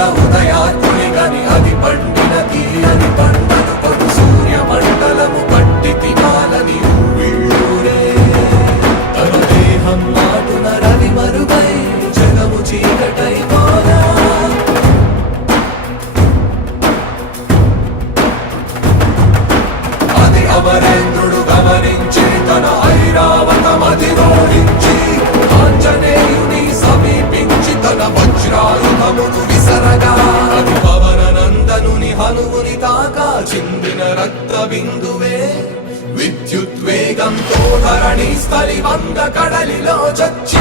యుగముల ఉదయాత్ముని గని అది పండిన తీయని పంటను కొడు సూర్య మండలము పట్టి తినాలని ఊళ్ళూరే తన దేహం మాటున రవి మరుగై జగము చీకటైపోనా అది అమరేంద్రుడు గమనించి తన ఐరావతమధిరోహించి ఆంజనేయుని సమీపించి తన వజ్రాయుధమును విసరగా అది పవన నందనుని హనువుని తాకా చిందిన రక్త బిందువే విద్యుద్వేగంతో ధరణి స్థలి వంద కడలిలో చచ్చి